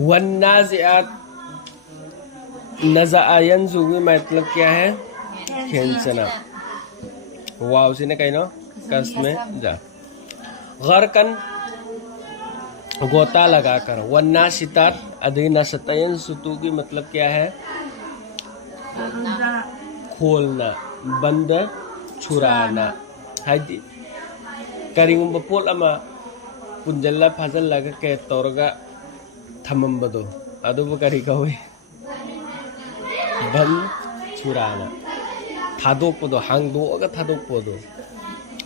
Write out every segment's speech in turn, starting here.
वन्नाज़िआत नज़ायन जुगी मतलब क्या है? खींचना। वाव से ने कहीं ना कस में जा। गर्कन गोता लगाकर। वन्नाशितात अदि नशतयन सुतु की मतलब क्या है? खोलना, बंद छुराना। हाइदी करिंगुम पोल अमा पुंजल्ला फाजल्ला के तौरगा थमंबदो अदुब करी कहोय बंद छुराना थादोकपदो हांगदोगा थादोकपदो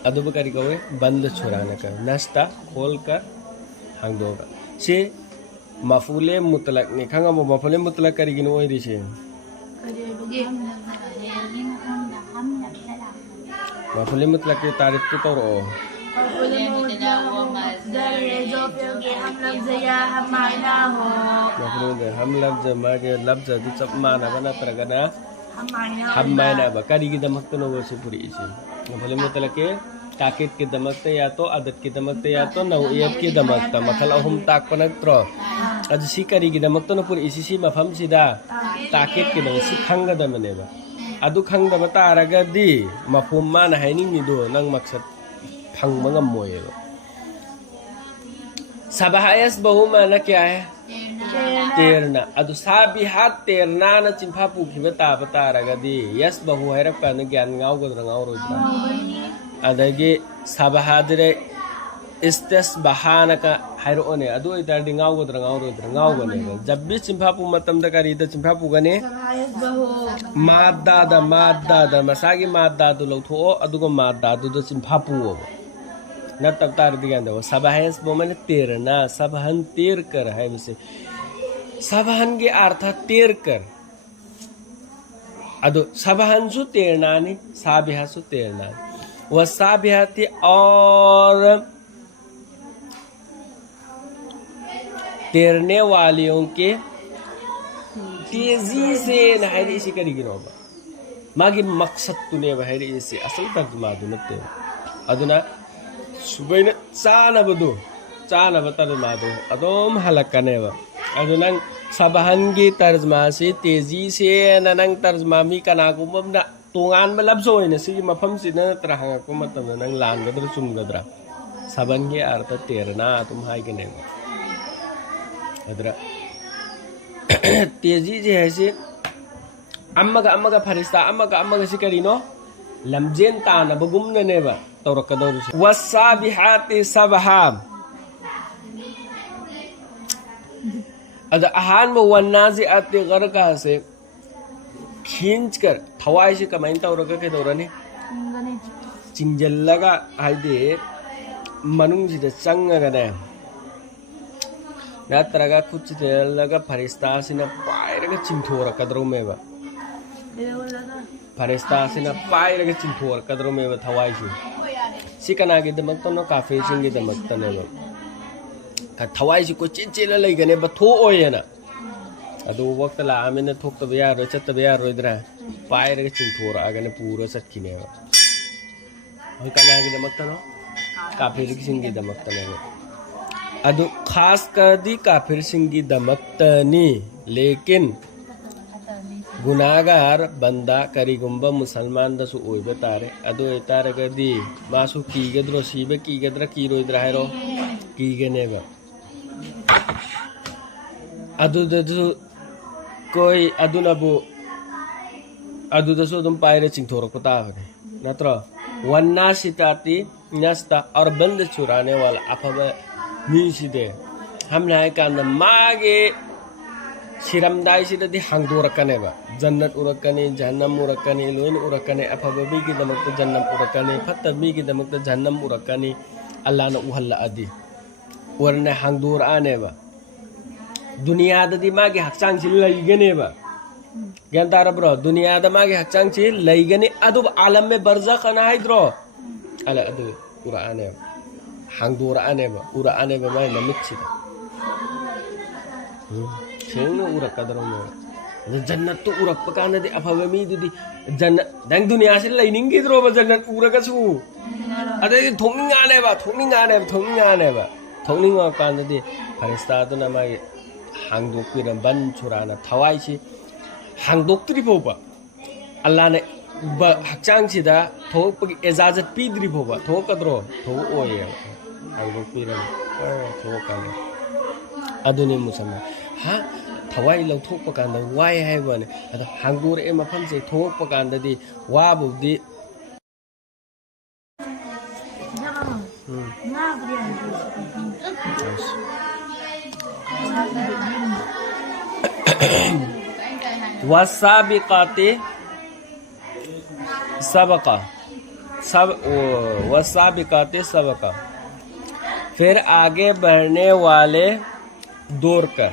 अदुब करी कहोय बंद छुराना का नष्टा खोलकर हांगदोगा से मफूले मुतलक ने खांगा मफूले मुतलक करिगिन ओय रिसे मफूले मुतलक के तारीफ तो तौरो हम लफ्ज मागे लफ्ज दु सब माना बना तरगना हम मायना बा करी की दमक तो नो से पूरी इसी मफूले मुतलक के ताकीद के दमकते या तो आदत के दमकते या तो नौइयत के दमकता मखल अहुम ताक पनत्रो आज सी करी की दमक तो न पूरी इसी सी मफहम सीधा ताकीद के दमक सी खंग दमनेबा अदु खंग दम तारगदी मफहम मान हाइनिंग निदो नंग मकसद फंग मंगम मोयेलो सबायस बहु माना क्या है? तेरना अदु साबिहात तेरना न चिंफा पुखिबा ताबा तारगदी यस बहु हैरब का न ज्ञान गावगद्र गावरोद्रा अदगे सबाहादरे इस्तेस बहानका हैरोने अदु इतारदि गावगद्र गावगने जब भी चिंफा पु मतम द करी द चिंफा पुगने माद्दा द मसागी माद्दा दु लौथो अदुगो माद्दा दु द चिंफा पुओ न तब तार दिगान दो सबाहस बोमने तेरना सबहन तेर कर है मिसे सबहन के अर्थ तेर कर अदो सबहन सु तेरना ने साबिहा सु तेरना व साबिहाती और तेरने वालियों के तेजी से नहरी इसी करी गिनोबा मागी मकसद तूने बहरी इसी असल तर्जुमा दुनते अदुना सुबह चाना तर्जुमा दो अदोम हलकनेबा अदुना सबहनगी तर्जुमा से तेजी से ननंग तर्जुमा मी कनागुमबना तोंगान में लफ्ज़ होइने सी मफम सिने तरहंग को मतलब नंग लानगद्र चुमगद्रा सबहनगी अर्थ तेरना तुम हाय के ने अदरा तेजी जे है से अम्मगा फरिस्ता अम्मगा से करीनो लमजेन ताना बगुमने नेबा तौरकदौर से वसाबिहाति सबहा अदा अहान में वन्नाज़िआति गरका से खींच कर थवाई से कमाइन तौरका के दौराने चिंजल्लगा हाइदे मनुंग से चंगगने नत्रगा कुछ लगा फरिस्ता से न पायरगा चिंथोर कदरों में बा फरिस्ता से न पायरगा चिंथोर कदरों में बा थवाई से सिकना के दमक तो न काफी सिंगे दमक तने बा थवाई से को चिंचेला लई गने बथो ओये ना अदो वक्त ला आमेने थोक तो बिया रोचत तो बिया रोइद्रा पायरगा चिंथोर आगने पूरा सटकिने बा होय कना के दमक तनो काफी सिंगे दमक तने बा अदु खास कर दी काफिर सिंगी दमकतनी लेकिन गुनागार बंदा करीगुंबा मुसलमान दसु ओइबे तारे अदु एतारगदी मासु कीगद्रो सीबे कीगद्रा कीरोइद्रा हैरो कीगनेबा अदु दसु कोई अदुनबु अदु दसु तुम पायरे चिंथोरको तावने नत्र वन्नाशिताति नस्ता और बंद चुराने वाला अफबा मीसिदे हमने कान मागे शिरमदाई सिदि हांगदोरकनेबा जन्नत उरकने जहन्नम उरकने लोइन उरकने अफबी की दमक जन्नम उरकने फतबी की दमक जहन्नम उरकने अल्लाह न उहल्ला अदि वरने हांगदोर आनेबा दुनिया ददि मागे हक्चांग सि लैगनेबा ज्ञान तारब्रो दुनिया द मागे हक्चांग सि लैगने अदुब आलम में बरज़ख ना हाइद्रो अला अदु कुराने हांगदोर आनेबा उरा आनेबा माय नमिच्छिदा सेंग उरा कदरो में जन्नत तो उरा पकाने दे अफवे मी दुदी जन्नत दंग दुनिया से लैनिंगिद्रो बा जन्नत उरा कसु अदे थोंगानेबा कान दे फरिस्ता तो ना माय हांदोक्पिरम बन छुराना थवाइसी हांदोक्ट्री फोबा अल्लाह ने हक्चांग सिदा थोपगी इजाजत पीद्री फोबा थोकद्रो थो ओये हांदोक्पिरम थोकाने अदुनि मुसलमान हा थवाई लौथोकपा कांदा वाय हाइबने अदा हांदोर ए मफमसे थोकपा कांदादी वाबुदी वसाबिकाते सबका वसाबिकाते सबका फिर आगे बढ़ने वाले दौड़ कर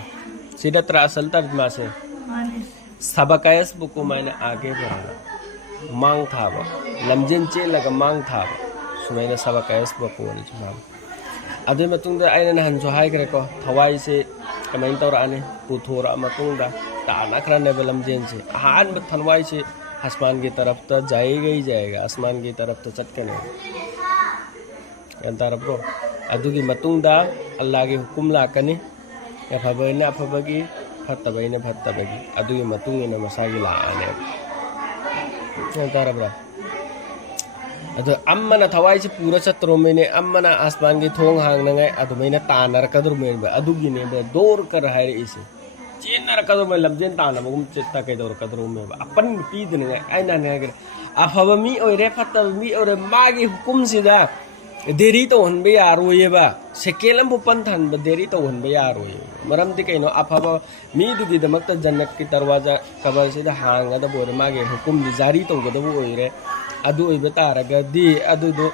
सीधा असल तर्जमा से सबकायस बुको मैंने आगे बढ़ाना मांग था वो लमजिन चे लगा मांग था सुमैना सबकायस बुको नहीं जुमाम अदुई मतुंगदा आइना नहन जो हाई करे को थवाई से कमेंट तौराने पुथोरा मतुंगदा ताना खरने लमजिन से हान थनवाई से आसमान की तरफ तो जाएगा ही जाएगा आसमान की तरफ तो चटकने अंतर ब्रो अदुगी मतुंगदा अल्लाह के हुकुम लाकनी अफबैना अफबगी फत्तबैना फत्तबगी अदुगी मतुंगना मसागी लाने अंतर ब्रो अदु अम्मना थवाई से पूरा चत्रो मैंने अम्मना आसमान की थोंग हांगनंगाय अदु मैंने तानर कदर में अदुगी ने दौर कर है इसे चेनर कदर में लमजेन ताना मगुम चेता के दौर कदर में अपन पीदने आइना ने अगर अफबमी ओरे फत्तबमी ओरे मागी हुकुम सिदा देरी तो हनबे यारोयेबा सेकेलम बुपन थनब देरी तो हनबे यारोये मरमदि कइनो अफब मी दुगी दमक जन्नत की दरवाजा कबर से हांगदा बोरे मागे हुकुम जारी तो गदबो ओइरे अदु ओइबे तारगदि अदुदो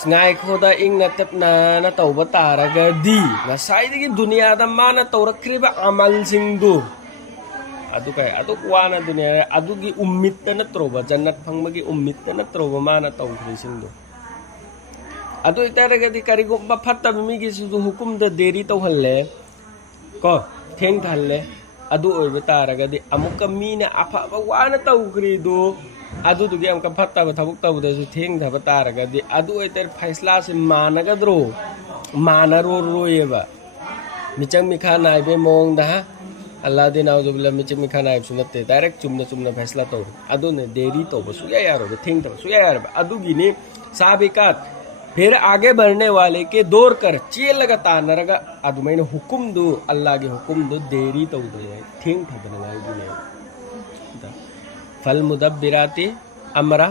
स्नाय खोदा इंगना तपना न तौबा तारगदि नसाइदगी दुनियादा माना तौरख्रिबा अमल सिंगदु अदु काय अदु वाना दुनिया अदुगी उम्मीद नत्रोबा जन्नत फंगबगी उम्मीद नत्रोबा माना तौख्रि सिंगदु अदु इतारगदि करिगुम्बा फत्तब मिगी सुदु हुकुम द देरी तौहल्ले को थेंग थल्ले अदु ओइबे तारगदि अमुक मीने अफबा वाना तौख्रिदु अदुदुगी अमका फत्तब थबुक तबुदसु थेंग धब तारगदि अदु ओइतर फैसला से मानगद्रो मानरो रोयेबा मिचंग मिखा नाइबे मोंगदा अल्लाह दे नाउजुबिल्लाह मिचंग मिखा नाइब सुनते डायरेक्ट चुमने फैसला तौर अदुने देरी तौबा सुया यारो थेंग तब सुया यारो अदुगी ने साबिकात फिर आगे बढ़ने वाले के दौर कर चेल लगता नरगा अदुमैन हुकुम दो अल्लाह के हुकुम दो देरी तो दो थिंग था बनवाई दुनिया फल मुदब्बिराती अमरा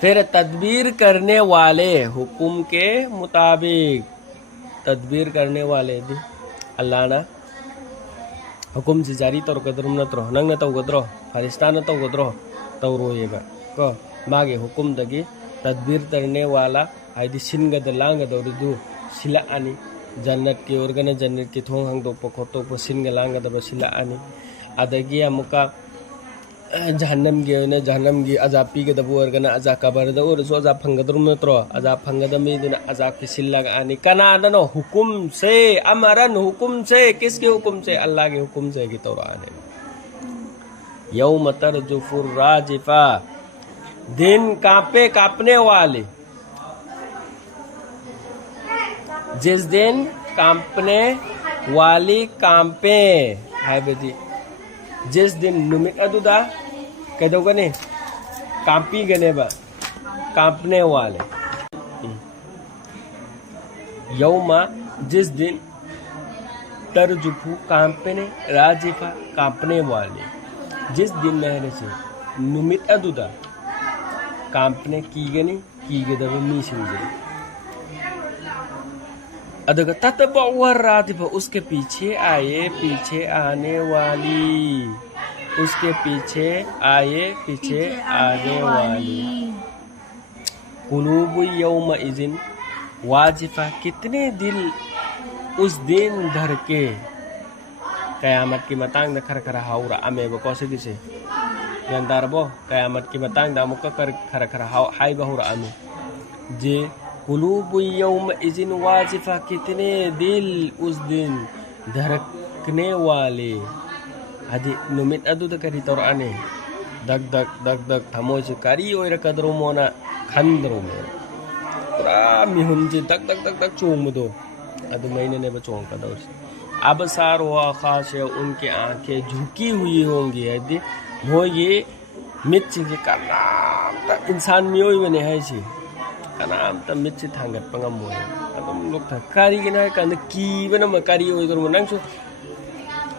फिर तदबीर करने वाले हुकुम के मुताबिक तदबीर करने वाले दी अल्लाह ना हुकुम से जारी तौर कदरुम न तरो नंग न तो गद्रो फरिश्ता न तो गद्रो तो रोएगा को मागे हुकुम दगी तदबीर करने वाला आदि सिनगद लांगद औरदु सिला आनी जन्नत की ओरगन जन्नत की थोंग हंग दो पखोतो प सिनग लांगद ब सिला आनी अदगी अमुका जहन्नम की अजाब पीगद ब ओरगन अजाब कबर द और सो अजाब फंगदरुम नत्रो अजाब फंगद मी दिन अजाब की सिल्ला आनी कनादनो हुकुम से अमरन हुकुम से किसके हुकुम से अल्लाह के हुकुम से की तौर आने यौम तरजुफुर राजिफा दिन कांपे कांपने वाले जिस दिन कांपने वाली कांपे है बेटी जिस दिन नुमित अदुदा कदोगने कांपी गने बा कांपने वाले यौमा जिस दिन तरजुफु कांपने राजिफा कांपने वाले जिस दिन महने से नुमित अदुदा कांपने की गनी की गदब मीसिंगे अदग ततबवर रातिफा उसके पीछे आने वाली उसके पीछे आने वाली कुलूब यौम इज़िन वाजिफा कितने दिल उस दिन धर के कयामत की मतांग न खर हाउरा अमे बकोसे दिसे गंदारबो कयामत की मतांग दा मुका खर हाई बहुरा अमे जे कुलूब यौम इज़िन वाजिफा कितने दिल उस दिन धड़कने वाले हदी नुमित अदुद करी तौर आने दग दग दग दग थमोज करी ओइर कदरो मोना खंदरो में पूरा मिहुन जे दग दग दग दग चोंग दो अदु महीने ने बचोंग कदो अबसार व खाशिया उनके आंखें झुकी हुई होंगी है मोगी मिट से कनामता इंसान मियोई बने है सी कनामता मिट से थांगत पंगम मोय अदम लोग था कारी के ना कन की बना म कारी होई कर नंग सु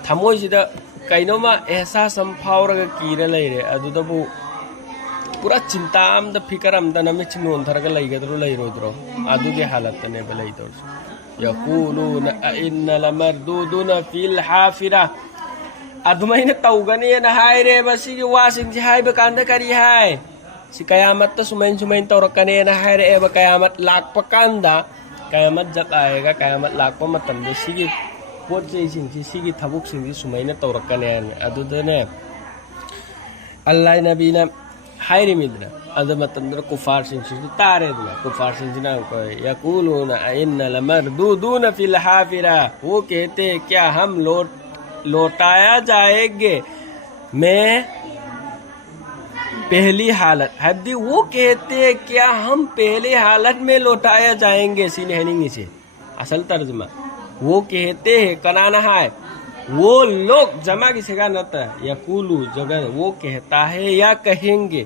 थमोय सिदा कइनोमा ऐसा संफावर का कीरे लई रे अदुदबु पूरा चिंता आमदा फिकर आमदा नमे चिनोन थरगा लई गदरो लई रोद्रो अदुगे हालत ने बलई तोर यक़ूलून इन्ना लमरदूदुना फिल हाफिरा अदुमैना तौगने न हाय रे बसिगे वासिंग जी हाय बकांदा करी हाय सि कयामत सुमैन सुमैन तौरकने न हाय रे एब कयामत लाक पकांदा कयामत जब आएगा कयामत लाक प मतम दे सिगे पोत जे सिंग सिगे थबुक सिंग सुमैना तौरकने अदुदने अल्लाह नबीना हाय रे मिद्रा अदमतंद्र कुफार सिंह से तारे दुआ कुफार सिंह ना को यक़ूलूना इन्ना लमरदूदुना फिल हाफिरा वो कहते क्या हम लौटाया जाएंगे मैं पहली हालत हद्दी वो कहते क्या हम पहले हालत में लौटाया जाएंगे सीन हेनिंग से असल तर्जमा वो कहते हैं कनाना है वो लोग जमा की सेगा नता यक़ूलू जगह वो कहता है या कहेंगे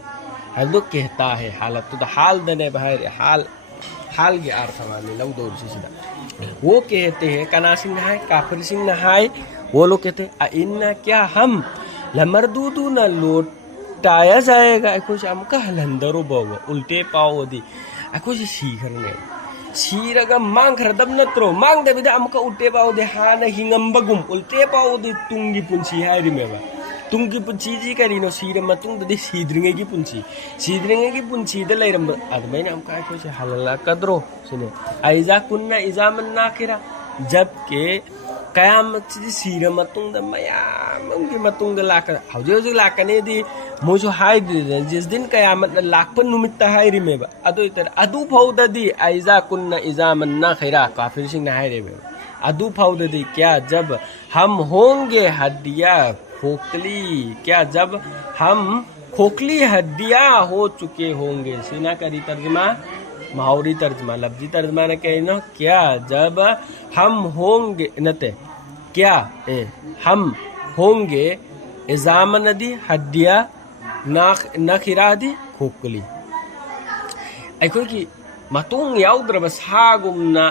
हदो कहता है हालत तो हाल दने बाहर हाल के अर्थ वाले लव दौर से सीधा वो कहते हैं कना सिंह है काफिर सिंह नहाय वो लोग कहते हैं इन्ना क्या हम लमरदूदू न लौटाया जाएगा कुछ हमका हलंदरो बाव उल्टे पाव दी कुछ सीखरने सीरगा मांग खरदब नत्रो मांग दबिदा हमका उल्टे पाव दे हाना हिंगंबगुम उल्टे पाव दे तुंगी पुंसी हारी मेवा तुंगी पुंसी जी करीनो सीरे मतुंग दे सीद्रिंगे की पुंसी दे लैरम अदमैना हमका कुछ हलला कदरो सुने आइजा कुन्ना इजामन नाकिरा जबकि कयामत से सीरे मतुंग द मयाम उनकी मतुंग द लाकर हौजे लाकने दी मोजो हाय दे जिस दिन कयामत लाकपन नुमित्ता हाय रे मेबा अदो इतर अदु फौदा दी आइजा कुन्ना इजामन नाखिरा काफिर सिंह ना हाय रे मेबा अदु फौदा दी क्या जब हम होंगे हड्डियां खोखली क्या जब हम खोखली हड्डियां हो चुके होंगे सीना करी तर्जमा माहौरी तर्जमा लफ्जी तर्जमा ने कहना क्या जब हम होंगे नते क्या हम होंगे इजामन दी हड्डियां नखिरा दी खोखली अखोई मतुंग याउद्रब सागुमना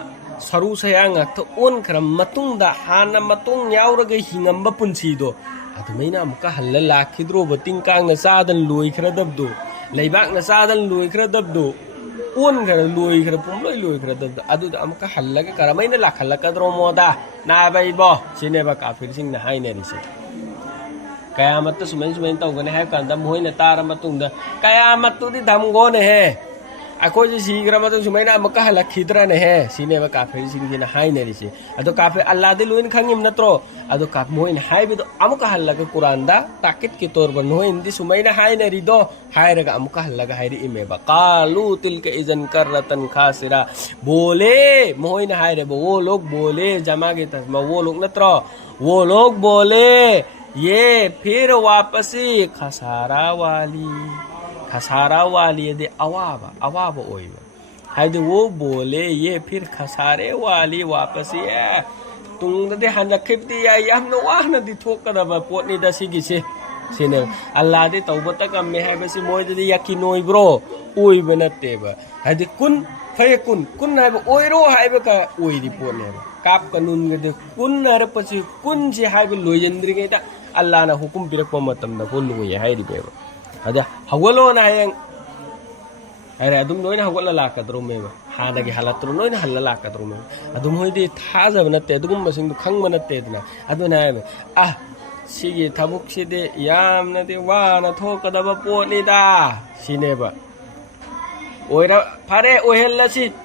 सरू सयांग तो ओन खरम मतुंग दा हाना मतुंग याउरग हिंगंबा पुंसीदो अदुमैना अमुका हल्ला लाखिद्रो बतिंग कांग सादन लोइखरदबदो लैबाकना सादन लोइखरदबदो ओन खर लोइखर पुमलोइ लोइखरदबदो अदुदा अमुका हल्लाga करमैना लाखलकद्रो मोदा नाबाइबो सिनेबा काफिर सिंह ना हाइनेरिसे कयामत सुमैन तौगने है कांदा मोइना तारा मतुंगदा कयामत तुदी धमगोने है अखोजी सीग्र मतुंग सुमैना अमुका हलखिद्रने है सिनेबा काफिर सिंह ना हाइनेरिसे अदो काफिर अल्लाह दे लोइन खंगिम नत्रो अदो काफ मोइन हाइबिदो अमुका हल्लाga कुरानदा ताकित की तौर पर नोइन दी सुमैना हाइनेरिदो हायरगा अमुका हल्लाga हाइरी इमेबा कालू तिलका इजन कररतन खासिरा बोले मोइन हायरे वो लोग बोले जमा के तस्मा वो लोग नत्रो वो लोग बोले ये फिर वापसी खसारा वाली दे अवाब ओइबा हाइदे वो बोले ये फिर खसारे वाली वापसी है तुंग दे हनखिबदी या यमनो वाहना दि थोकदबा पोटनी दा सिगिसे सिने अल्लाह दे तौबत कम्मे हाइबसी मोयदि यकिनोइ ब्रो ओइबा नतेबा हाइदे कुन फयकुन कुन हाइबा ओइरो हाइबा का ओइदि पोटनेबा काप कानून गदे कुन हर पछि कुन जे हाइबा लोयेंद्रिगेदा अल्लाह ना हुकुम पिरकपा मतमदा को लोय हाइरिबेबा अदा हवलो ना हायं अरे अदुम नोइन हवला लाकद्रो मेबा हानागी हालत्रो नोइन हल्ला लाकद्रो मेबा अदुम होइदि थाजब नते अदुम मसिंग खंग मनते दना अदुना सिगे थबुक सिदे यामनदे वाना थोकदबा पोनिदा सिनेबा ओइरा फारे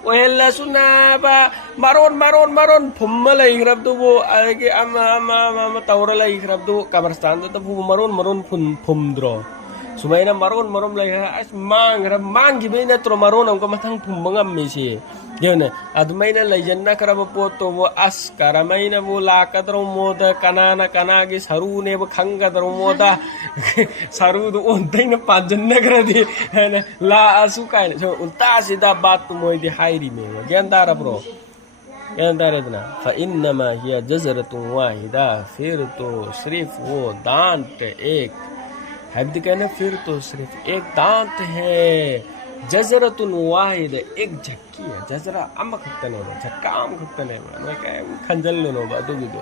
ओहेल्लासुनाबा मारोन फुम्मा लैख्रबदुबो आगे अमा तौरा लैख्रबदु कब्रस्तान द फु मारोन फुमद्रो सुमैना मारोन लैखा अस मांगिबै नत्रो मारोन हमको मथंग फुम्बा ngамमिसे गेने अदुमैना लैजन्ना करबा पोतो वो अस करमैना वो लाकद्रो मोदा कनागी सरुने वो खंगद्रो मोदा सरुदु ओन्दैना पाजन्ना करदि हैन ला असु काइन सो उल्टा सीधा बात मोइदि हाइरी मे ज्ञान दारा ब्रो क्या तारेदना फ़इन्नमा हिया जज़रतुन वाहिदा, फिर तो सिर्फ वो दांत एक है, कहने फिर तो सिर्फ एक दांत है, जज़रतुन वाहिद एक झक्की है, जज़रा अम खक्तने में झक्का अम खक्तने में मैं क्या खंजल लो बादू दो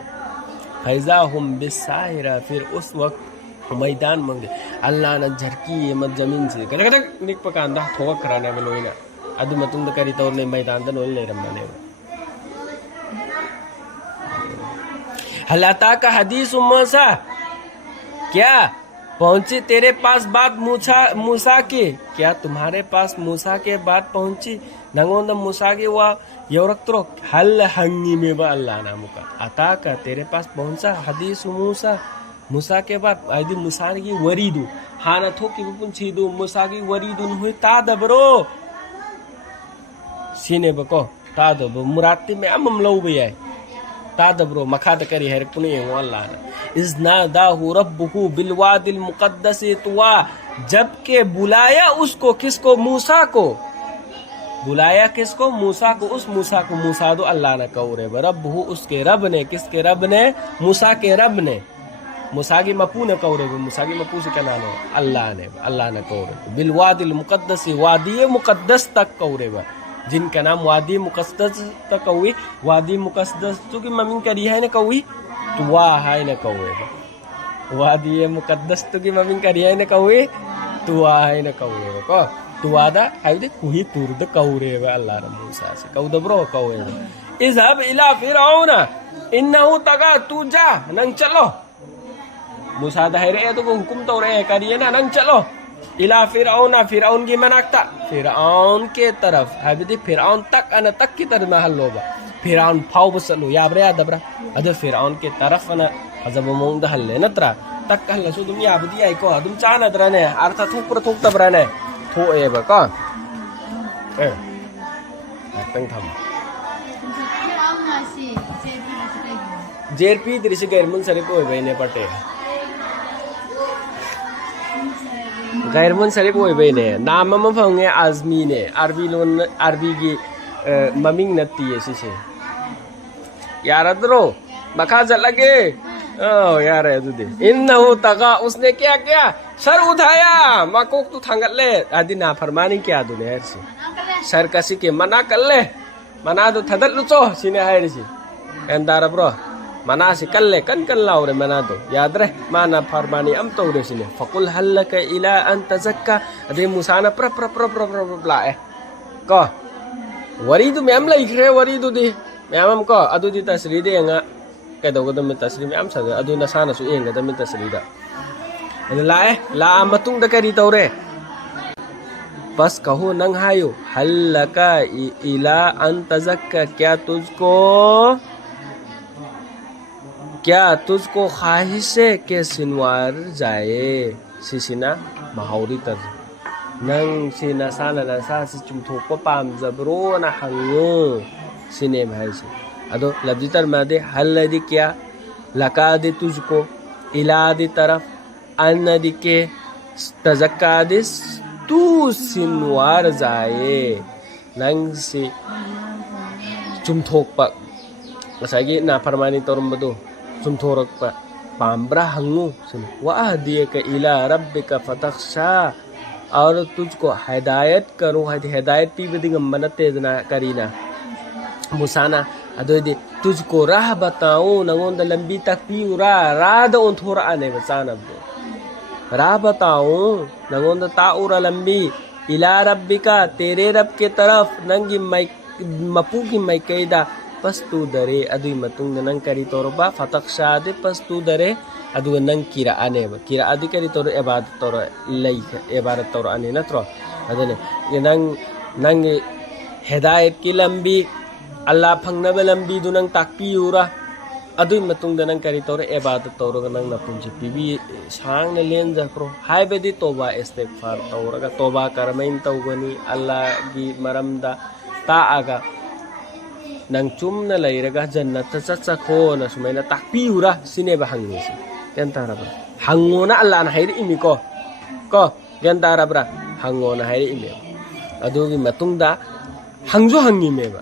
फैज़ा हम बिसाहिरा, फिर उस वक्त मैदान मंगे अल्लाह न झरकी मत जमीन से कने कने निक पकांदा थोक कराने में लोइना अदु मतुंद करी तौर ने मैदान द नोल ले रमने हलाता का हदीस मूसा, क्या पहुंची तेरे पास बात मूसा की, क्या तुम्हारे पास मूसा के बात पहुंची, नंगोंद मूसा की वा यौरक्त्रो हल हंगी में बा अल्लाह नामुका अता का तेरे पास पहुंचा हदीस मूसा के बाद आदि मूसा की वरीदु हाना थोकी पुंची दु मूसा की वरीदु हुई ता दबरो सीने बको ता दब मुराती में अमम लो भी है ता दबरो मखाद करी है पुने अल्लाह इज़नादाहु रब्बुहु बिलवादिल मुक़द्दस तुवा, जबकि बुलाया उसको किसको मूसा को, बुलाया किसको मूसा को, उस मूसा को मूसा दो अल्लाह ने कौरे रब्बुहु उसके रब ने, किसके रब ने मूसा के रब ने, मूसा की मपू ने कौरे मूसा की मपू से क्या नाम है अल्लाह ने कौरे बिलवादिल मुक़द्दस वादी मुक़द्दस तक कौरे जिनका नाम वादी मुक़द्दस तक कौई वादी मुक़द्दस चूँकि मम्मी करी है ने कौई तुआ है न कौए वादी मुक़द्दस तो की मम्मी करी है न कौए तुआ है न कौए को तुआदा है दे कुही तुर्द कौरे व अल्लाह ने मूसा से कौद ब्रो कौए इज़हब इला फिरऔन इन्नहु तगा, तू जा नंग चलो मूसा दा है तो को हुकुम तो रे करिए ना नंग चलो इला फिरऔन की मनाकता फिरऔन के तरफ है दे फिरऔन तक अन तक की तरफ महल होगा फिरऔन फाव बसलु याब्रे यादब्रा अदो फिरऔन के तरफ ना अजब मोंग हल्ले नत्रा तक हल्ले सो तुम याबदी आई को तुम चानद्रा ने अर्थ थुक तब्रा ने थोए बका तंग थम जेरपी दृश्य गैरमुन सरे को बने पटे गैरमुन सरे को बने नाम म फंगे आजमी ने अरबी लोन अरबी की ममिंग नत्ती है सिसे यारद्रो मखा लगे ओ यार है तुझे इन्नहु तगा, उसने क्या क्या सर उठाया मकोक तू थंगत ले आदि ना फरमानी क्या दुने है से सर कसी के मना कर ले मना तो थदत लुचो सिने है रे एंदार ब्रो मना से कल ले कन लाओ रे मना तो याद रहे माना फरमानी अम तो रे सिने फकुल हल का इला अन तज़क्का अदे मूसा ना प्र लाए को वरीदु मैम लिख रहे वरीदु दी मैम को अदु दी तस्रीर देंगा कदम तस्रीर मैम सद अदु नसाना सु एंगदम तस्रीर लाए ला मतुंग करी तौरे बस कहो नंग हायो हल्लका इला अन तज़क्का, क्या तुझको ख्वाहिश है के सिनवार जाए सिसिना महावरी तर नंग से नसाना नसा से चुमथोक पाम जबरो ना हंगो सिने भाई से अदो लब्जितर मादे हल दि क्या लका दे तुझको इला दि तरफ अन दि के तज़क्का दे तू सिनवार जाए नंग से चुमथोक पा मसागी ना फरमानी तोरम बदो चुमथोरक पा पाम्ब्रा हंगो सुन वाह दिए का इला रब्बिका फतख्शा, और तुझको हिदायत करूँ हिदायत पी बदिंग मनते जना करीना मुसाना अदोदे तुझको राह बताऊं नंगोंद लंबी तक पीउरा राद उन थोड़ा आने बचाना राह बताऊं नंगोंद ताउरा लंबी इला रब्बिका तेरे रब के तरफ नंगी मपू की मैकेदा पस्तु दरे अदुई मतुंग नंग करी तोरबा फतख्शा दे पस्तु दरे अदु नंग किरा आने किरा आदि करी तोर इबादत तोर लई इबादत तोर आने नत्रो अदने नंग हिदायत की लंबी अल्लाह फंगनब लंबी दु नंग ताकपीउरा अदुई मतुंग नंग करी तोर इबादत तोर नंग नपुंजी पीबी सांग ने लेन जखरो हाय बेदी तौबा इस्तिगफार तौरगा तौबा करमैन तौगनी अल्लाह की मरमदा ताआगा नंग चुमना लैरगा जन्नत चखो न सुमैना ताकपीउरा सिनेबा हंगेसी गंतारब्रा हंगोना अल्लाह ना हाइर इमी को गंतारब्रा हंगोना हाइर इमी अदुगी मतुंगदा हंगजो हंगी मेबा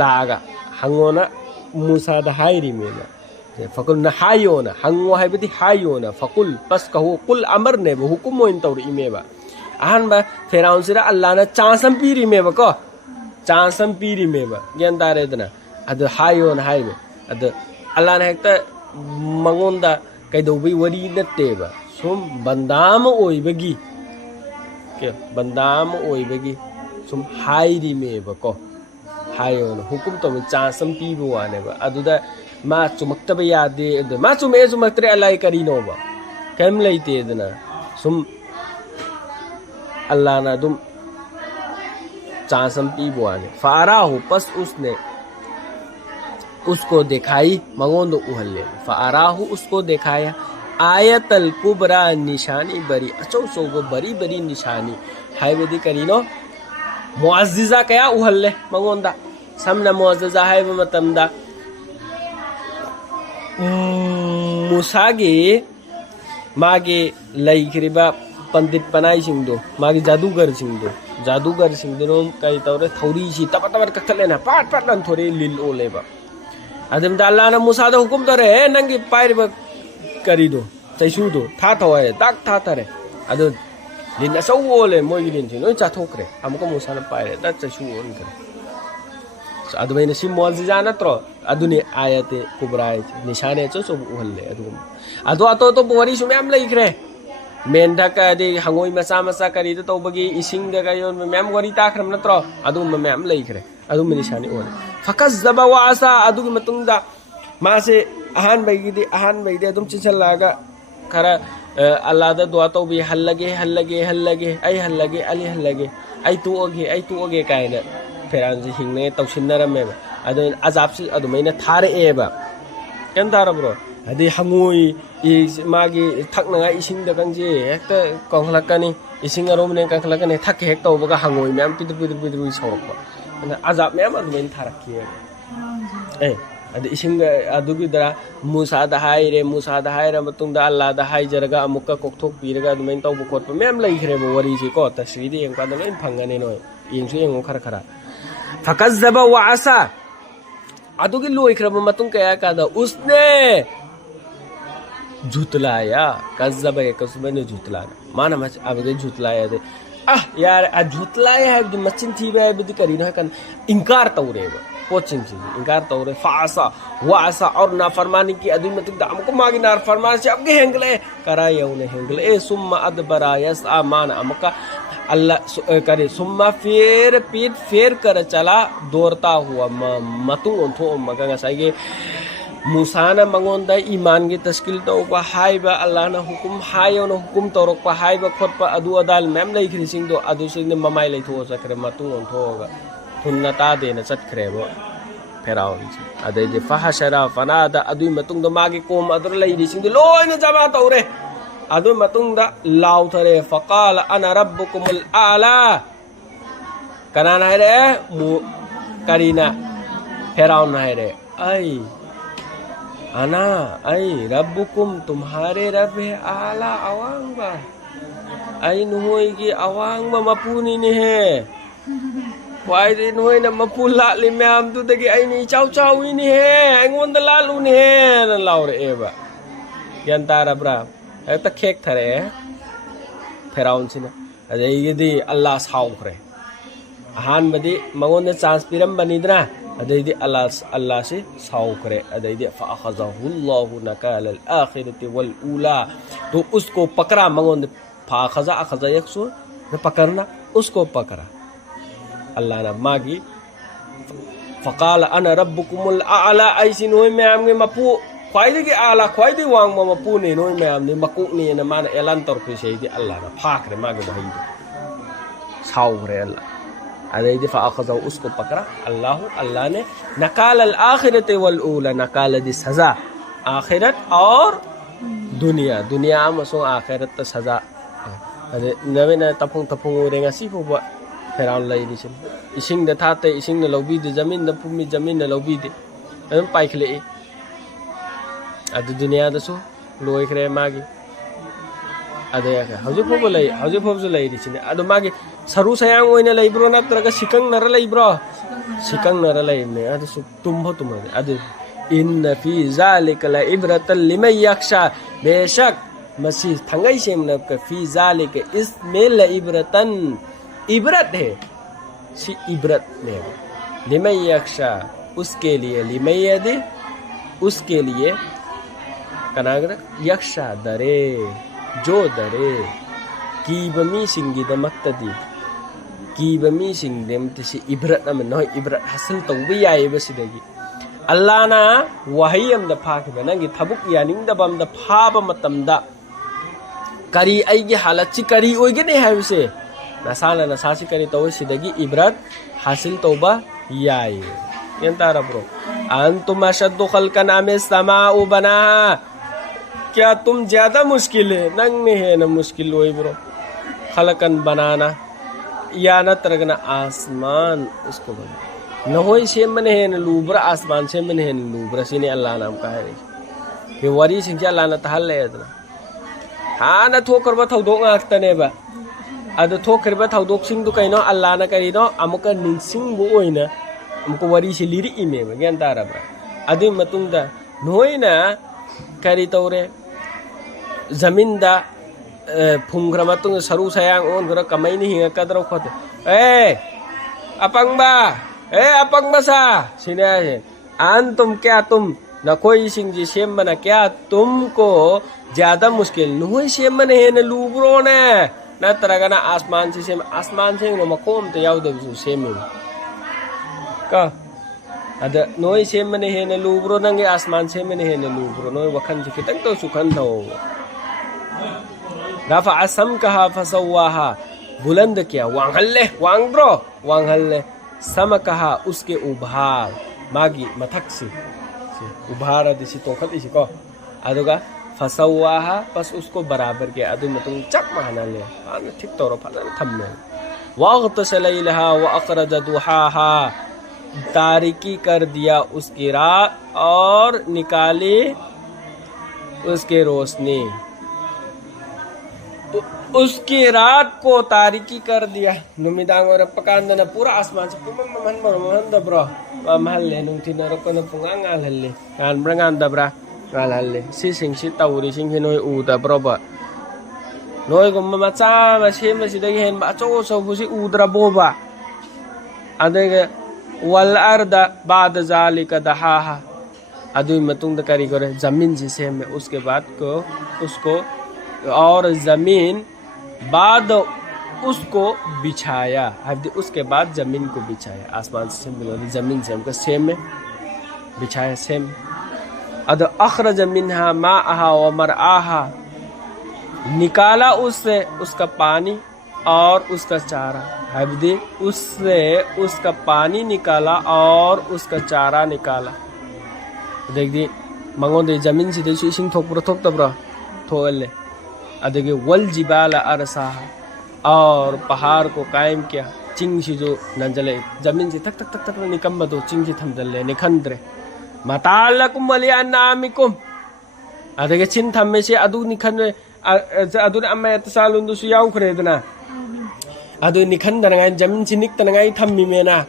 लागा hangona Musa da hairi mena fakul na hayona hango haibati hayona fakul pas kahu kul amar ne hukum moin tawri imeba ahan ba Firaun sira Allah na chansam piri meba ko chansam piri meba gen dare dana adu hayona haibe adu Allah na hekta mangonda kaidobi wari natteba sum bandam oibagi ke bandam oibagi sum hairi meba ko hayona hukum to chansam pibu wane ba aduda ma chumaktaba yade adu ma chume chumaktre Allah karino ba kem leite dana sum Allah na dum chansam pibu wane farahu pas usne उसको दिखाई मंगोंदो उहल्ले फअराहु उसको दिखाया आयतल कुबरा निशानी बरी अचो चौगो बरी बरी निशानी हाइबदी करीनो मुअज्जिजा कया उहल्ले मंगोंदा समना मुअज्जिजा हाइब मतमदा मुसागे मागे लैखरिबा पंडित पनाई सिंगदो मागे जादूगर सिंगदो कई तौरे थौरी सी तब तब कखलेना पाट पाट लन थोरे लिल ओलेबा अदम अल्लाह ना मूसा दा हुकुम तरे नंगी पाइरब करिदो चैसुदो था थवाय दाक था तरे अदो लिन असौ ओले मोगी लिन नो चाथोक्रे हमको मूसा ना पाइरे दा चैसु ओन करे अदो मैंने सिम मुअज्जिजा नत्रो अदुनी आयते कुबराय निशाने चो चो उहल्ले अदो अतो तो बोरी सुमेम लैखरे मेंढा का दे हंगोई मसा मसा करिदो तौबगी इसिंग दा गायोन मेम वरी ताखरम नत्रो अदो मेम लैखरे अदो निशाने ओन फकज़्ज़ब वअसा अदुगी मतुंगदा मासे अहान बैगिदे अदुम चिचलागा खरा अल्लाह दा दुआ तौबी हल्लगे आई तुओगे कायना फेरान जी हिंगने तौसिनरमेबा अदु अजाब से अदुमैना थारेएबा केन तारब्रो अदि हंगोई मागी थकनगा इसिंग दा कंजे हेक्ता कंखलकनी इसिंग अरोमने कंखलकनी थक हेक तौबगा हंगोई मैम पिदु सौरकबा अजाब मैम अदुमैन थारकिए अदि इसिंग अदुगी दरा मूसा दा हाइरे मतुंगदा अल्लाह दा हाइजरगा अमुक्का कोकथोक पीरगा अदुमैन तौब खोटप मैम लैखरे बो वरी से को तस्वीर यंग पादा मैम फंगने नो यंगसु यंगो खरा फकज़्ज़ब वअसा अदुगी लोइखरब मतुंग कया कादा उसने झुतलाया कज़्ज़ब एक कसबने झुतलाना माना मच अबगे झुतलाया दे यार झुतलाया है मचिन थीबे बिदि करिनो है कन इनकार तौरेबा पोचिन से इनकार तौरे फासा वासा और नाफरमानी की अदुम मतुक दाम को मागी नाफरमानी से अबगे हेंगले करा यौने हेंगले ए सुम्मा अदबरा यसा मान अमका अल्लाह करे सुम्मा फेर कर चला दौड़ता हुआ मतुंग ओंथो मगा साइगे मूसाना मंगोंदा ईमान की तस्किल तौबा हाइबा अल्लाह ना हुकुम हायो ना हुकुम तौरकपा हाइबा खोटपा अदु अदाल मैम लैखरिसिंग दो अदु सिंग ममाई लैथो चक्रे मतुंग ओंथोगा थुन्ना तादेना चटखरेबो फेराउन अदैदे फहशरा फनादा अदु मतुंग द मागे कोम अदु लैरिसिंग दो लोइना जमा तौरे अदु मतुंग द लाउथरे फकाल अना रब्बुकुमुल आला कनाना हैरे मु करीना फेराउन हैरे आई अना आई रब्बुकुम तुम्हारे रब है आला अवांगबा आई नुहोई की अवांगबा मपुनी ने है वाई नुहोई ना मपुला ले मैम तु दगी आई नी चाउ ini है अंगोन द लालू ने है न लाउर एबा यंता रब्रा त खेक थरे फेराउन सिना अदे यदि अल्लाह साउखरे हान बदी मंगोन ने चांस पिरम बनीदना अदैदि अल्लाह से साउखरे अदैदि फअखज़हुल्लाहु नकालल आखिरति वल ऊला तो उसको पकड़ा मंगोन फअखज़ा अखज़ा यक्सु पकड़ना उसको पकड़ा अल्लाह ना मागी फकाल अना रब्बुकुमुल आला ऐसी नोय मैम गे मपु ख्वाइदगी आला ख्वाइदगी वांग मपु ने नोय मैम ने मकुक ने ना मान एलान तौर पे सेदी अल्लाह ना फाकरे मागे बहिद साउखरे अल्लाह अदैदि फअखज़हु उसको पकड़ा अल्लाह ने नकाल अल आखिरत वल ऊला नकाल दी सजा आखिरत और दुनिया में सो आखिरत त सजा अदे नवे न तफुंग रेंगा सिफुबा फेराउन लैदि सिम इसिंग द थाते इसिंग न लौबी दे जमीन न फुमी जमीन न लौबी दे अदम पाइखले अदे दुनिया दसो लोइखरे मागी अदे हजु फोबो लैदि सिने अदो मागी सरू सयांग ओइना लेब्रो नत्रगा सिकंग नर लेब्रो सिकंग नर लेने अदु सु तुम्भो तुमदे अदु इन फी ज़ालिका लइब्रतल लिमन यख्शा बेशक मसी थंगई सेमन का फी ज़ालिका इसमें लइब्रतन इब्रत है सी इब्रत में लिमन यख्शा उसके लिए लिमन यदि उसके लिए कनागर यख्शा दरे जो दरे कीबमी सिंगिदमक्तदी कीबमी सिंगदेमतसी इब्रत अम नोय इब्रत हासिल तौबा यायबसिदगी अल्लाह ना वही अमदा फाखिबा नंगी थबुक यानिंगदबा अमदा फाबा मतमदा करी अइगी हालत ची करी ओइगने हायबसे नसाना नसासी करी तौसिदगी इब्रत हासिल तौबा याय यंतारा ब्रो अंतुम अशद्दु खल्कन अमिस समाउ बनाहा क्या तुम ज्यादा मुश्किल है नंग है ना मुश्किल वही ब्रो खलकन बनाना या न तरगना आसमान उसको बना न हो से मन है न लूबरा आसमान से मन है न लूबरा सिने अल्लाह नाम का है कि वरी सिंह अल्लाह न तहल ले इतना हाँ न ठोकर बा थौदोक आक्तने बा अदो ठोकर बा थौदोक सिंह दु कइनो अल्लाह न करिनो अमुका निंसिंग बु ओइना अमुका वरी से लिरि इमे बा ज्ञान तारा बा अदि मतुंगदा नोइना करी तौरे जमीन दा फुंग्रा मतुंग सरू सयांग ओन गरा कमाइनी हिंगा कदरो खोते अपंगबा सा सिने आन तुम क्या तुम न कोई सिंह जी सेम बना क्या तुमको ज्यादा मुश्किल नुई सेम बने है न लूब्रो ने न तरगना आसमान से सेम नो मकोम तो याव दबसु सेम का अद नोई सेम बने है न लूब्रो नंगे आसमान सेम बने है न लूब्रो नोई वखन से कितंग तो सुखन थो रफा असम कहा फसवाहा बुलंद किया वांगल्ले वांग्रो वांगल्ले सम कहा उसके उभार मागी मथक से उभार दिसी तोखत इसी को अदुगा फसवाहा बस उसको बराबर किया अदु मतुं चक माना ले आन ठीक तोरो फलन थम्मे वक्त सलैलहा व अखरज दुहाहा तारीकी कर दिया उसकी रात और निकाली उसके रोशनी उसकी रात को तारीकी कर दिया नुमिदांग और पकांदना पूरा आसमान से महन दब्रा महल ले नुंथि नरकन पुंगांग हल्ले गान ब्रंगान दब्रा गाल हल्ले सी सिंग सी तौरी सिंग नोय उ दब्रा बा नोय गुम मचा मा सेम सिदगी हेन बा चो चो बुसी उद्रा बोबा अदेगे वल अर्दा बाद जालिका दहाहा अदुई मतुंग द करी करे जमीन से सेम उसके बाद को उसको और जमीन बाद उसको बिछाया उसके बाद जमीन को बिछाया आसमान से जमीन से हमको सेम में बिछाया सेम अद अखरज मिन्हा माअहा व मरआहा निकाला उससे उसका पानी और उसका चारा हब्दी उससे उसका पानी निकाला और उसका चारा निकाला देख दी मंगो दे जमीन से देसु इसिंग थोकब्रो थोकतब्रो थोले अदगे वल जिबाला अरसाहा और पहाड़ को कायम किया चिंग से जो नंजले जमीन से तक तक तक तक निकम्ब दो चिंग से थमदले निखंद्रे मतालकुम वली अन्नामिकुम अदगे चिन थम्मे से अदु निखंद्रे अदु अम्मा तसालुंदु सु याव खरेदना अदु निखंदनगाय जमीन से निक्तनगाय थम्मी मेना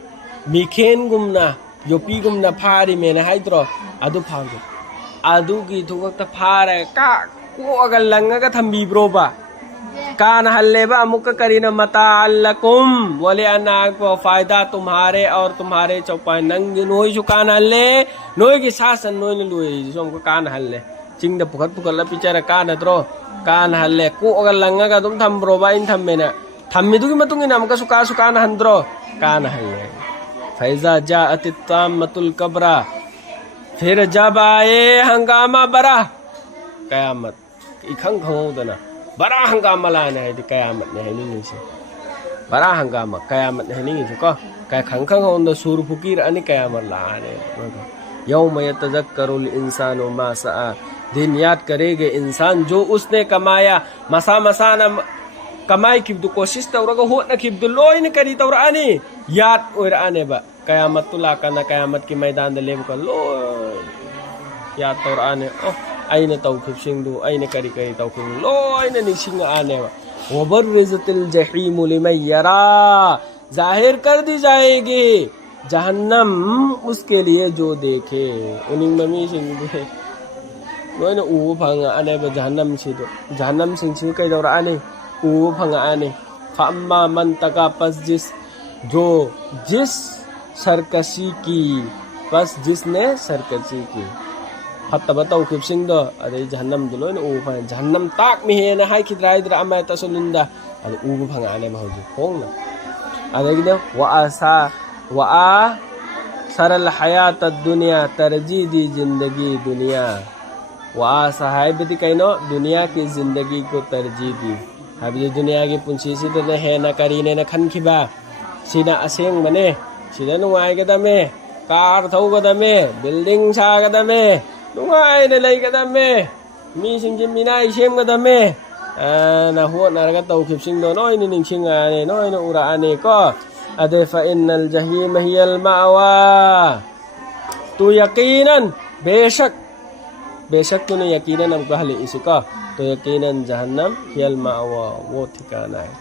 मिखेन गुमना योपी गुमना फारी मेना हाइद्रो अदु फागो अदु की थुगत फारे का को अगर लंगा थम्बी ब्रोबा कान हल्लेबा अमुक करीना मतालकुम वले अन्ना को फायदा तुम्हारे और तुम्हारे चौपाई नंग नोई जो कान हल्ले नोई की सासन नोई न लुई जो हमको कान हल्ले चिंग द पुखत पुखत ला पिचारा कान द्रो कान हल्ले को अगर लंगा का तुम थम ब्रोबा इन थम में ना थम्मी दुगी मतुंगी नमका सुकान हंद्रो कान हल्ले फैजा जाअत ताम्मतुल कब्रा फिर जब आए हंगामा बरा कयामत इखंग खंगोदना बड़ा हंगामा लाने है कयामत ने है नहीं से बड़ा हंगामा कयामत ने है नहीं से को काय खंग होंद सूर फुकीर अनि कयामत लाने यौम यतज़क्करुल इंसानु मा सआ दिन याद करेगा इंसान जो उसने कमाया मसा मसाना कमाई किब्दु कोशिश तौरगा होना किब्दु लोइन करी तौरानी याद ओर आने बा कयामत तुला kana कयामत की मैदान दे लेब को लो याद तौराने ओ aina tawkhib singdu aina kari kari tawkhib lo aina nising ane वबर्रिज़तिल Zaheem लिमन यरा, जाहिर कर दी जाएगी जहन्नम उसके लिए जो देखे. उन्हीं मम्मी सिंह लोइन उ फंगा अने ब जहन्नम सिंह सिंह कई दौरा अने उ फंगा अने. फम्मा मन तका पस जिस सरकशी की, बस जिसने सरकशी की. फत्तब तौखिबसिंगदो अदे जहन्नम दो लोइन उ फंगा. जहन्नम ताक मी हेना हाइखिद्राइद्रा अमा तसलुंदा अदे उ फंगा अने बहुजी होंगना. अदे वआ सरल हयात दुनिया तरजीदी जिंदगी दुनिया. वआ साहिबदी कइनो दुनिया की जिंदगी को तरजीह दी. हाबिदि दुनिया की पुंसी सिदा हेना करीने न खनखिबा सिना असेंग बने सिदा नुंगाइगदमे कार थौगदमे बिल्डिंग सागदमे नुंगाइने लैगदमे मिसिंग मिनाइ सेमगदमे ना होनरगा तौखिबसिंगदो नोइने निंगसिंगाने नोइने उराने को. अदे फइन्नल जहीम हियल मावा, तू यकीनन बेशक तूने यकीनन हमको हले इसका तो यकीनन जहन्नम हियल मावा वो ठिकाना है.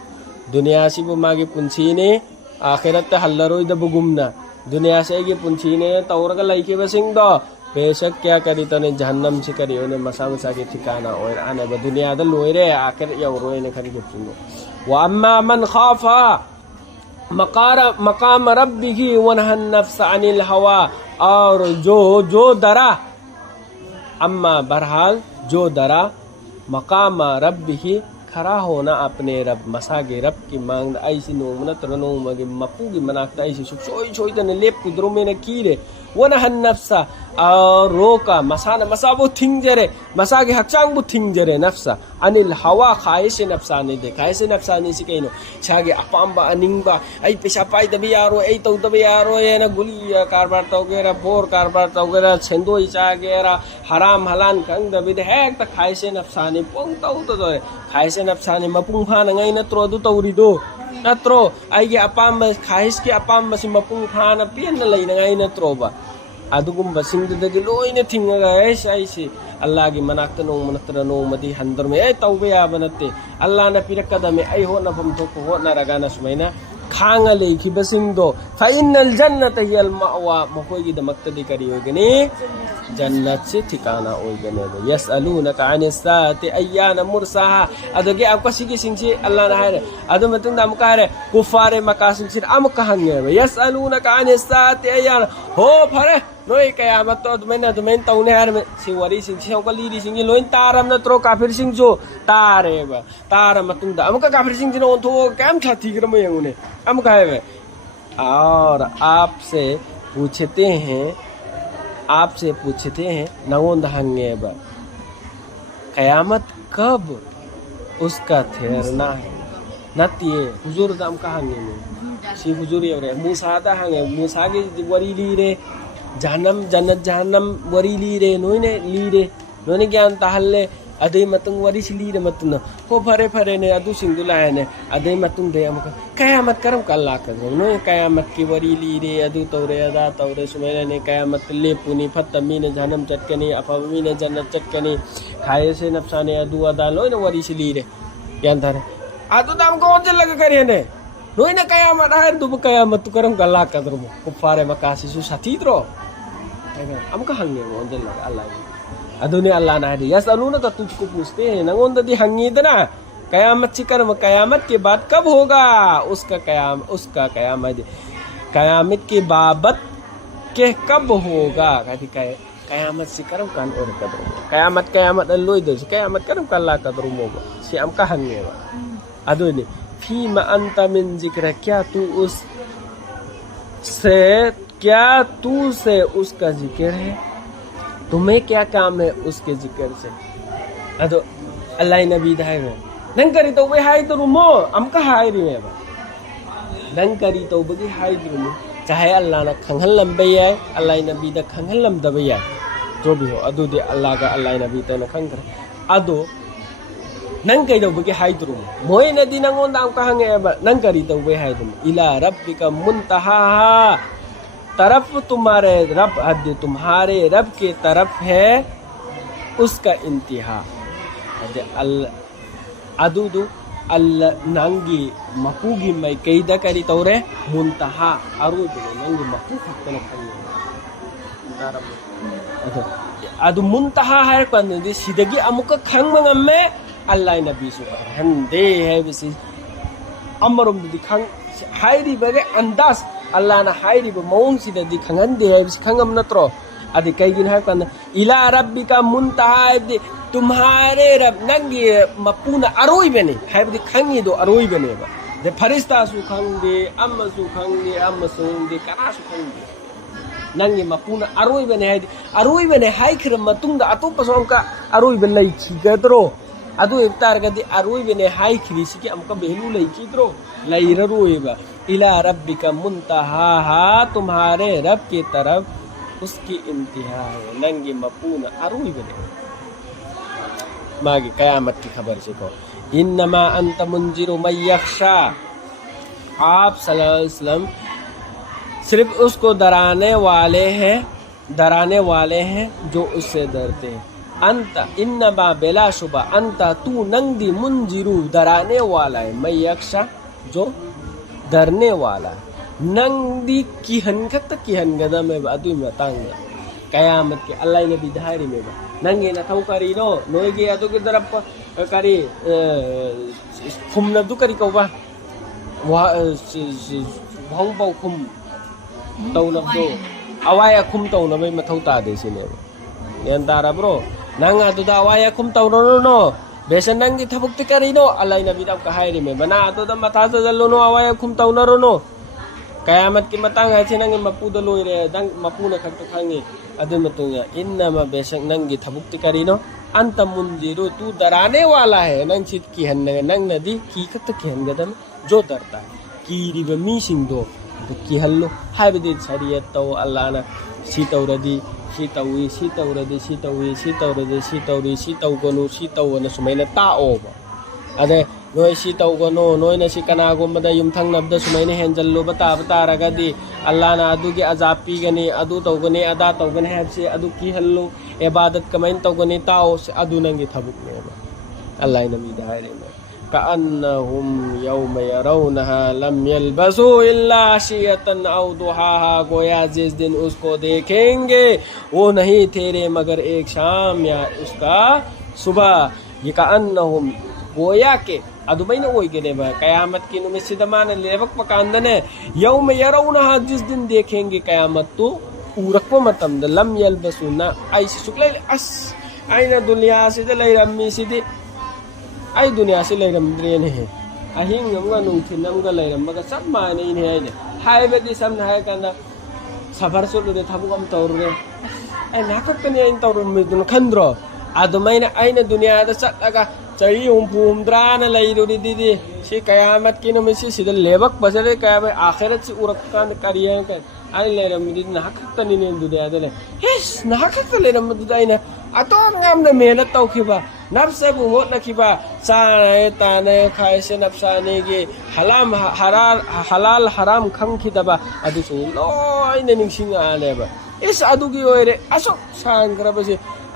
दुनिया से वो मागे पुंछी ने आखिरत हल्लरोई द बुगुमना दुनिया से की पुंछी ने तौरगा लइके बसिंग दो बेशक क्या करी तने जहन्नम से करी उन्हें मसा के ठिकाना और आने ब दुनिया द लोइरे आखिर यौरोय ने खरी गुप्तुंगो. व अम्मा मन खाफा मकाम रब्बिही वनहन नफ्स अनिल हवा, और जो डरा, अम्मा बहरहाल जो डरा, मकाम रब्बिही खरा होना अपने रब मसागे रब की मांग ऐसी नोमना तरनो मगे मपू की मनाकता ऐसी सोई सोई तने लेप कुदरो में न कीरे वनहन नफ्सा, और रोका मसाना मसाबो थिंग जरे मसागे हचांग बु थिंग जरे नफ्सा अनिल हवा खाइसे नफ्साने दे खाइसे नफ्साने से कइनो छागे अपाम्बा अनिंगबा आई पैसा पाई दबे यारो आई तो दबे यारो ये ना गुली कारबार तौगेरा बोर कारबार तौगेरा छेंदो इचागेरा हराम हलान खंग दबे दे हेक त खाइसे नफ्साने पोंग तो खाइसे नफ्साने मपुंग फाना ngai natro adu tawrido natro aige apamba khais ki apamba si mapung phana pian na leina ngai natro ba adugumba singdagi loina thingaga aisi Allah gi manakta no manatra no madi handar me tawbe ya banate Allah na pirakada me ai ho na bam to ho na ragana sumaina khanga leikhi basingdo fa innal jannata hiyal ma'wa makoi gi damakta di kari hogani जन्नत से ठिकाना ओइगने दो. यसअलूनका अनिस्साति अय्याना मुरसाहा अदगे आपका सिगी सिंगसी अल्लाह ना है अदो मतंग अमुका है कुफारे मका सिंगसी अमुका हंगे यसअलूनका अनिस्साति अय्याना हो फरे नोई कयामत तो तुम्हें तौने हर सी वरी सिंगसी को लीरी सिंगी लोइन तारम न त्रो काफिर सिंगजो तारे बा तारा मतंग अमुका काफिर सिंगजी नो तो काम था ठीकरम यंगुने अमुका है. और आपसे पूछते हैं नवों दहंगे बा कयामत कब उसका ठहरना है नतिये हुजूर दाम कहांगे में सी हुजूर ये मूसा दा हंगे मूसा के वरी ली रे जहन्नम जन्नत जहन्नम वरी ली रे नोने ज्ञान ताहले अदे मतंग वरी सी ली रे मतन हो फरे ने अदु सिंगुला है ने अदे मतंग दे हमका कयामत करम कल्ला कर नो कयामत की वरी ली रे अदु तौरे अदा तौरे सुमेले ने कयामत ले पुनी फतमी ने जहन्नम चटकनी अफमी ने जन्नत चटकनी खाए से नफसाने अदु अदा लो ने वरी सी ली रे ज्ञान धरे अदु दाम को ओंजे लग करे ने नो ने कयामत है दुब कयामत करम कल्ला कर मो कुफारे मकासी सु साथी द्रो हमका हंगे ओंजे लग अल्लाह अदुने अल्लाह ना है यसअलूना तो तुझको पूछते हैं नंगों ददी हंगी दना कयामत चिकर्म कयामत के बाद कब होगा उसका कयामत की बाबत के कब होगा कहती कयामत चिकर्म कान और कदर कयामत अल्लोय दो कयामत करम कल्ला कदर मोगा से हम का हंगे बा अदुने फीमा अंता मिन जिक्र क्या तू से उसका जिक्र है तुम्हें क्या काम है उसके जिक्र से अदो अल्लाह नबी दाई में नंग करी तो वे हाई दुरुमो अमका हाई री में नंग करी तो बगी हाई दुरुमो चाहे अल्लाह ना खंगल लंबे है अल्लाह नबी दा खंगल लम दबे है जो भी हो अदो दे अल्लाह का अल्लाह नबी ता ना खंग अदो नंग करी तो बगी हाई दुरुमो मोय नदी नंगों दा अमका हंगे नंग करी तो वे हाई दुरुमो इला रब्बिका मुंतहा तरफ तुम्हारे रब के तरफ है उसका इंतहा अदुदु Allah nangi mapugi mai kaida kari tore muntaha aru bene nangi mapu khattana khangi darab adu muntaha hai kande sidagi amuka khangma ngamme Allah nabi su hande hai bisi amarum di khang hairi bage andas Allah na hairi ba maung sida di khangande hai bisi khangam natro adi kaigin hai kan ila rabbika muntaha di तुम्हारे रब नंगी मपूना अरोई बने है बदी खंगी दो अरोई बने बा दे फरिश्ता सु खंगे अम्म सु खंगे अम्म सोंगे करा सु खंगे नंगी मपूना अरोई बने है खिर मतुंग दा अतो पसों का अरोई बन लई खिगदरो अदु इफ्तार गदि अरोई बने है खिरिसी के अमका बेहलू लई खिदरो लई ररोई बा इला रब्बिका मुंतहा तुम्हारे रब की तरफ उसकी इंतहा है नंगी मपूना अरोई बने मागी कयामत की खबर से को इन्नमा अंत मुंजिरु मयख्शा आप सल्लल्लाहु अलैहि वसल्लम सिर्फ उसको डराने वाले हैं जो उससे डरते हैं अंत इन्नमा बेला शुबा अंत तू नंगदी मुंजिरु डराने वाला है मयख्शा जो डरने वाला नंगदी किहन गदा में अदु मतंग कयामत के अल्लाह ने भी धारी में नंगे ना थाउ करी नो नोगे अदु के तरफ करी खुमना दु करी कौवा वा भौं बौ खुम तौना दो अवाया खुम तौना बै मथौ ता दे सिने यान तारा ब्रो नंग अदु दा अवाया खुम तौनो नो बेसे नंगी थबुक ते करी नो अल्लाह नबी दा का हायरी में बना अदु दा मथा से जल्लो नो अवाया खुम तौना नो कयामत की मतंग है नंगे मपू द लोई रे दंग मपू न खट खांगे अदु मतुंगा इन्नमा बेशक नंगी थबुक्ति करीनो अंत मुंजिरु तू डराने वाला है नंग चित की हन नंग नदी की खत की हन गदम जो डरता है कीरी ब मी सिंदो तो की हल्लो हाबदि शरीयत तो अल्लाह ना सी तौरदी सी तौई सी तौरदी सी तौई सी तौरदी सी तौरी सी तौगनु सी तौगनु सुमैना ताओ अदे नोय सी तौगनो नोयना सी कनागुमदा युमथंग नबदा सुमैना हेंजल्लो बतारगदी अल्लाह ना अदुगी अजाब पीगनी अदु तौगनी अदा तौगनी हैबसे अदु की हल्लो इबादत कमैन तौगनी ताओ से अदु नंगी थबुक ने अल्लाह नबी दायरे में कअन्नहुम यौम यरौनहा लम यलबसु इल्ला शियतन औ दुहाहा गोया जिस दिन उसको देखेंगे वो नहीं ठहरे मगर एक शाम या उसका सुबह ये कअन्नहुम गोया के अदुमैना ओइगनेबा कयामत की नुमिसिदमान लेवक पकांदने यौम यरौनहा जिस दिन देखेंगे कयामत तो उरकपो मतमद लम यलबसुना ऐसी सुक्लै अस आइना दुनिया से लैरम्मी सिदि आई दुनिया से लैरम्द्रेने है अहिंग अमगा नुंथिन अमगा लैरम्मगा सब माने इन है हायबदि समना है कंदा सफर सुलुरे थबुगम तौरुरे ए नाककने इन तौरुम मिदुन खंद्रो अदुमैना आइना दुनिया दा चटलगा चही हुमद्रान लैरुदी सी कयामत की नुमिसि सिद लेबक बजरे कया आखिरत से उरकान करिया का आई लैरम्दी नाखतनी ने दुनिया दले हेस नाखत लैरम्दुदाइना अतो ngamna मेहनत तौखिबा नफ्से बु होत नखिबा साने ताने खाइसे नफ्साने गे हलाल हराम खंखिदबा अदुसु लोइना निंसिंग आलेबा इस अदुगी ओइरे असो सांग्रबसे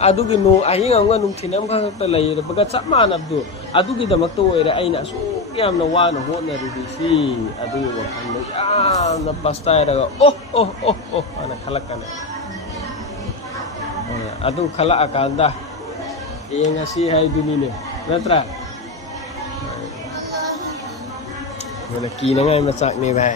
अदुगी नो अहिंग अंगा नुंथिनम खत लैरबगा चप मानबदु अदुगी दमक्तो ओइरे आइना असु यामना वाना होतनारुदी सी अदुगी वखन यामना पस्तायरगा ओह ana khalakana adu khala akanda yenga si hay dunine natra wala ki na ngai masak ni bhai